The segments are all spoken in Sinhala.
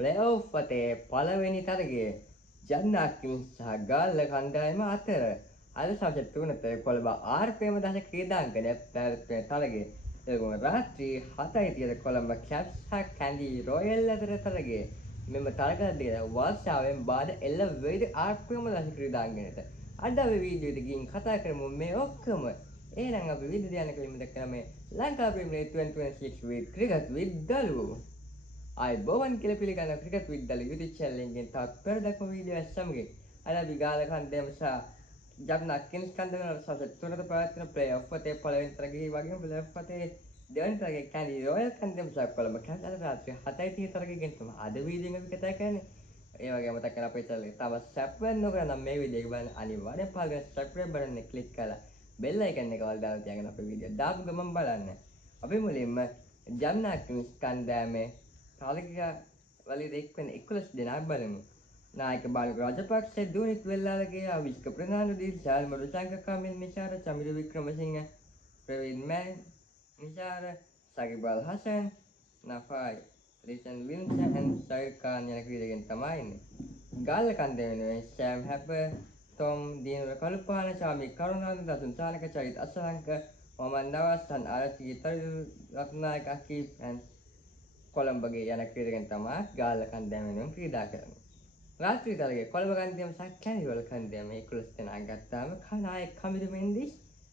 ප්ලේ-ඔෆ් අතේ පළවෙනි තරගයේ ජන්නාකින් සහ ගාල්ල කණ්ඩායම අතර අද සවස් 3ට කොළඹ ආර්.පී.එම් දශ ක්‍රීඩාංගණයේ පැවැත්වෙන තරගයේ එළඹ රාත්‍රී 7:30 කොළඹ කැප්ස් සහ කැන්ඩි රොයල් අතර තරගයේ මෙම තරගයේ වර්ෂාවෙන් බාධා එල්ල වෙයිද ආර්.පී.එම් දශ ක්‍රීඩාංගණයට අද අපි වීඩියෝෙට ගිහින් කතා කරමු මේ ඔක්කොම එහෙනම් අපි වීඩියෝ යන කලින් මතක් කරා මේ Lanka premier 2026 with cricket with දලුව අයිබෝවන් කියලා පිළිගන්න ක්‍රිකට් විද්‍යාල YouTube channel එකෙන් තවත් පෙරදක්ම වීඩියෝ සමගින් අද අපි ගාල කන්දේම සහ ජබ්නා කින්ස් කන්දේම සසත් තුනට පැවැත්වෙන ප්ලේ-ඔෆ් පතේ පළවෙනි තරගයේ වගේම ප්ලේ-ඔෆ් පතේ දෙවන තරගයේ කැන්ඩි රොයල් කන්දේම සහ කොළඹ කැප්ස් අද රාත්‍රී 7:30 තරගයෙන් තමයි අද වීඩියෝ එක අපි කතා කරන්නේ. ඒ වගේම මතක් කරලා අපේ channel එක තව subscribe නොකරන නම් මේ වීඩියෝ එක බලන්න අනිවාර්යෙන් පළවෙනි subscribe button එක click කරලා bell icon එක වල් දාලා තියාගෙන අපේ වීඩියෝ දාපු ගමන් බලන්න. අපි මුලින්ම ජබ්නා කින්ස් කන්දේමේ තාලික වලදී එක්වෙන 11 දෙනා බලමු. නායක බාලක රාජපක්ෂ, දුනිත් වෙල්ලාලගේ, අවිෂ්ක ප්‍රනාන්දු, දිල්ෂාල් මඩුසංක, කමිල් නිශාර, චමිර වික්‍රමසිංහ, ප්‍රවීන් මෑන් නිශාර, සකිබ් අල් හසන්, නෆායි, රිෂන් විල්සන් and සයිර් ඛාන් යන ක්‍රීඩකයන් තමයි ඉන්නේ. ගාල්ල කන්දේ වෙනුවෙන් සෑම් හැපර්, තොම්, දීනුර කළුපාන, චාමි කරුණාරත්න, දසුන් සානක, චරිත අසලංක, මොහමඩ් නවාස්, සන් ආරච්චි, තරු රත්නායක අකීප් and කොළඹගේ යන ක්‍රීඩකයන් තමයි ගාල්ල කන්දේම වෙනුවෙන් ක්‍රීඩා කරන්නේ. රාත්‍රී තරගයේ කොළඹ කන්දේම සහ කැනිවල කන්දේම 11 දෙනා ගත්තාම නායක කමිල මෙන්දිස්,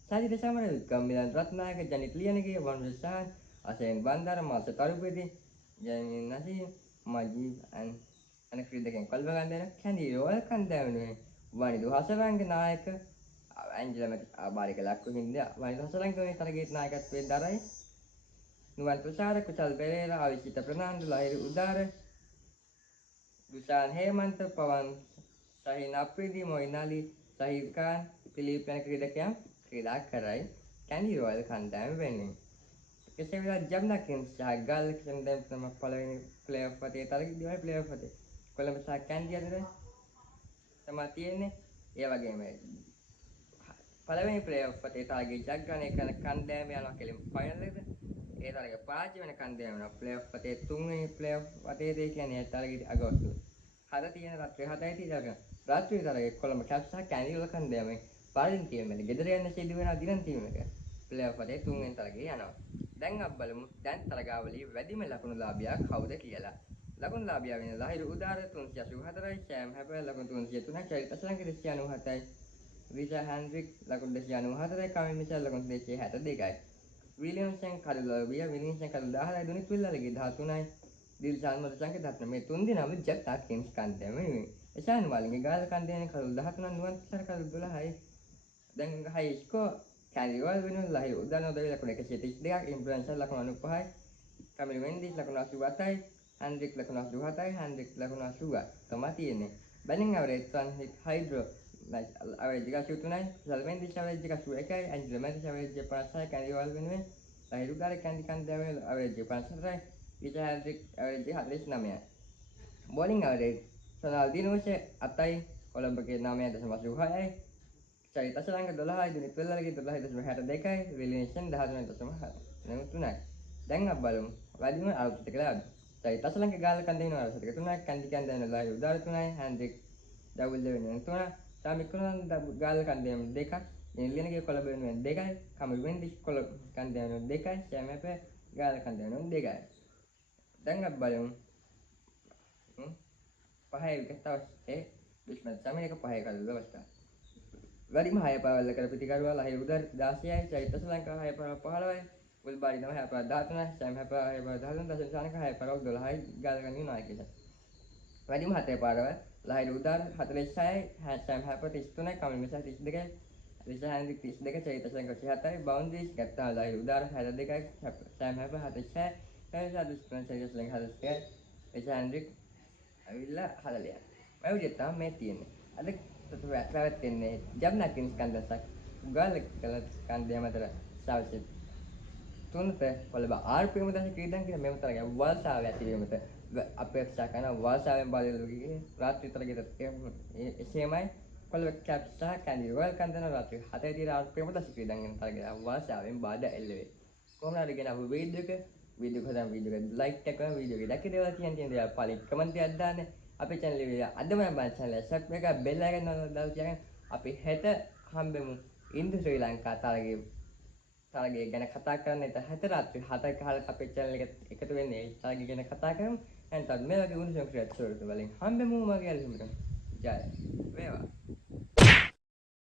සජිත සමරවික්‍රම, මිලන් රත්නායක, ජනිත් ලියනගේ, වන්දු සහන්, අසෙන් බන්දාර, මාස තරුපති, ජයමින් නසීම්, මජීබ් අන ක්‍රීඩකයන් කොළඹ කන්දේම කැනිවල කන්දේම වෙනුවෙන් වනිදු හසරංග නායක ඇන්ජලා මැති ආබාරික ලක්කු හින්දා වනිදු හසරංග මේ තරගයේ නායකත්වයෙන් දරයි. නුවන් තුෂාර, කුසල් පෙරේරා, අවිසිත ප්‍රනාන්දු, ලහිරු උදාර, දුෂාන් හේමන්ත, පවන් සහින් අප්‍රීදි, මොයින් අලි, සහිර් ඛාන්, පිලිප් යන ක්‍රීඩකයන් ක්‍රීඩා කරයි කැන්ඩි රොයල් කණ්ඩායම වෙනුවෙන්. කෙසේ වෙතත් ජබ්නා කින්ස් සහ ගාල්ල කණ්ඩායම තමයි පළවෙනි ප්ලේ-ඔෆ් පතේ තරගයේ දෙවන ප්ලේ-ඔෆ් පතේ කොළඹ සහ කැන්ඩි අතර තමයි තියෙන්නේ. ඒ වගේම පළවෙනි ප්ලේ-ඔෆ් පතේ තරගයේ ජයග්‍රහණය කරන කණ්ඩායම යනවා කෙලින් ෆයිනල් එකට. ඒ තරගයේ පරාජය වෙන කණ්ඩායම වෙනවා ප්ලේ-ඔෆ් පතේ තුන්වෙනි ප්ලේ-ඔෆ් පතේ කියන්නේ තරගයේ අගෝස්තු 7 තියෙන රාත්‍රී 7:30 තරගය. රාත්‍රී තරගයේ කොළඹ කැප්ස් සහ කැන්ඩි රොයල් කණ්ඩායමේ පළවෙනි ටීම් එක ගෙදර යන්න සිදු වෙන දිනන් ටීම් එක ප්ලේ-ඔෆ් පතේ තුන්වෙනි තරගයේ යනවා. දැන් අපි බලමු දැන් තරගාවලියේ වැඩිම ලකුණුලාභියා කවුද කියලා. ලකුණුලාභියා වෙන ලහිරු උදාර 384යි, සෑම් හැපර් ලකුණු 303යි, චරිත අසලංක 297යි, විෂා හැන්ඩ්‍රික් ලකුණු 294යි, කමිල් මිෂල් ලකුණු 262යි. විලියම්සන් කඩුලවිය විලියම්සන් කඩුල 10යි, දුනිත් වෙල්ලාලගේ 13යි, දිල්ෂාන් මඩුසංක 13යි. මේ තුන් දෙනාම ජබ්නා කින්ස් කණ්ඩායම වෙනුවෙන්. එෂාන් වලින්ගේ ගාල්ල කණ්ඩායමේ කඩුල 13යි, නුවන් තුෂාර කඩුල 12යි. දැන් හයි ස්කෝර් කැන්ඩි රොයල් වෙනුවෙන් ලහිරු උදාන උදවිය ලකුණු 132ක්, ඉම්ප්‍රෙන්ෂන් ලකුණු 95යි, කමිල් වෙන්දිස් ලකුණු 87යි, හැන්ඩ්‍රික් ලකුණු 87යි, හැන්ඩ්‍රික් ලකුණු 80යි තමයි තියෙන්නේ. බැනින් ඇවරේජ් සන් හිට් හයිඩ්‍රෝ අවරේජ් එක 83යි, කුසල් වෙන්දිස් අවරේජ් එක 81යි, ඇන්ජලා මැතිස් අවරේජ් එක 56යි, කැන්ඩි රොයල් වෙනුවෙන් ලහිරු ගාල කැන්ඩි කණ්ඩායමේ අවරේජ් එක 54යි, විජය හැන්ඩ්‍රික් අවරේජ් එක 49යි. බෝලින් අවරේජ් සොනාල් දිනෝෂ 8යි, කොළඹගේ 9.86යි, චරිත අසලංක 12යි, දුනිත් වෙල්ලාලගේ 12.62යි, විලියම්සන් 13.93යි. දැන් අපි බලමු වැඩිම ආරක්ෂිත කළාද. චරිත අසලංක ගාල්ල කණ්ඩායම ආරක්ෂිත 3යි, කැන්ඩි කණ්ඩායම ලහිරු උදාර 3යි, හැන්ඩ්‍රික් ඩබල් වෙනුවෙන් 3යි, සාමිකුණන් ගාල්ල කණ්ඩායම 2යි, නිලියනගේ කොළඹ වෙනුවෙන් 2යි, කමිල් වෙන්දිස් කොළඹ කණ්ඩායම වෙනුවෙන් 2යි, සෑම් හැපර් ගාල්ල කණ්ඩායම වෙනුවෙන් 2යි. දැන් අපි බලමු පහේ විකට් අවශ්‍යයි බිස්මත් සමීරක පහේ කඩුල අවස්ථාව. වැඩිම 6 පාවල කර ප්‍රතිකරුවා ලහිරු උදාර 16යි, චරිත අසලංක 6 පාව 15යි, මුල්බාරි තමයි 6 පාව 13යි, සෑම් හැපර් 6 පාව 13යි, දසුන් සානක 6 පාව 12යි ගාල්ල කණ්ඩායමේ නායකයෙක්. වැඩිම 7 පාරවල් ලහිරු උදාර 46යි, සෑම් හැපර් 33යි, කමිල් මිෂල් 32යි, රිෂා හැන්ඩ්‍රික් 32යි, චරිත අසලංක 27යි, බවුන්ඩරිස් ගත්තා ලහිරු උදාර 62යි, සෑම් හැපර් 46යි, රිෂා දුස්ප්‍රන් චරිත අසලංක 46යි, රිෂා හැන්ඩ්‍රික් ඇවිල්ලා 40යි. මේ විදිහට තමයි මේ තියෙන්නේ. අද පැවැත්වෙන්නේ ජබ්නා කින්ස් කණ්ඩායමක් ගාල්ල කණ්ඩායම අතර සවස් 3ට කොළඹ ආර්.පී.එම් දශ ක්‍රීඩාංගණයේ මෙම තරගය වර්ෂාව ඇතිවීමට අපේක්ෂා කරන වර්ෂාවෙන් බාධා රාත්‍රී තරගයේ එසේමයි කොළඹ කැප්ස් සහ කැන්ඩි රොයල් කණ්ඩායම රාත්‍රී 7:30 ආර්.පී.එම් දශ ක්‍රීඩාංගණයේ තරගය වර්ෂාවෙන් බාධා එල්ල වේ. කොහොමද ගෙන අපේ වීඩියෝ එක වීඩියෝ එක හදන වීඩියෝ එක ලයික් එක කරන වීඩියෝ එක දැක්ක දේවල් තියෙන දේවල් පලින් කමෙන්ට් එකක් දාන්න අපේ channel එක අදම මම channel එක subscribe එක bell icon එක දාලා තියාගන්න අපි හෙට හම්බෙමු ඉන්දු ශ්‍රී ලංකා තරගය ගැන කතා කරන්න හෙට රාත්‍රී 7ට කාලේ අපේ channel එකට එකතු වෙන්නේ ඒ තරගය ගැන කතා කරමු එහෙනම් මේ වගේ උණුසුම් ක්‍රියාත් වලින් හම්බෙමු මගේ අලුතෙන් ජය වේවා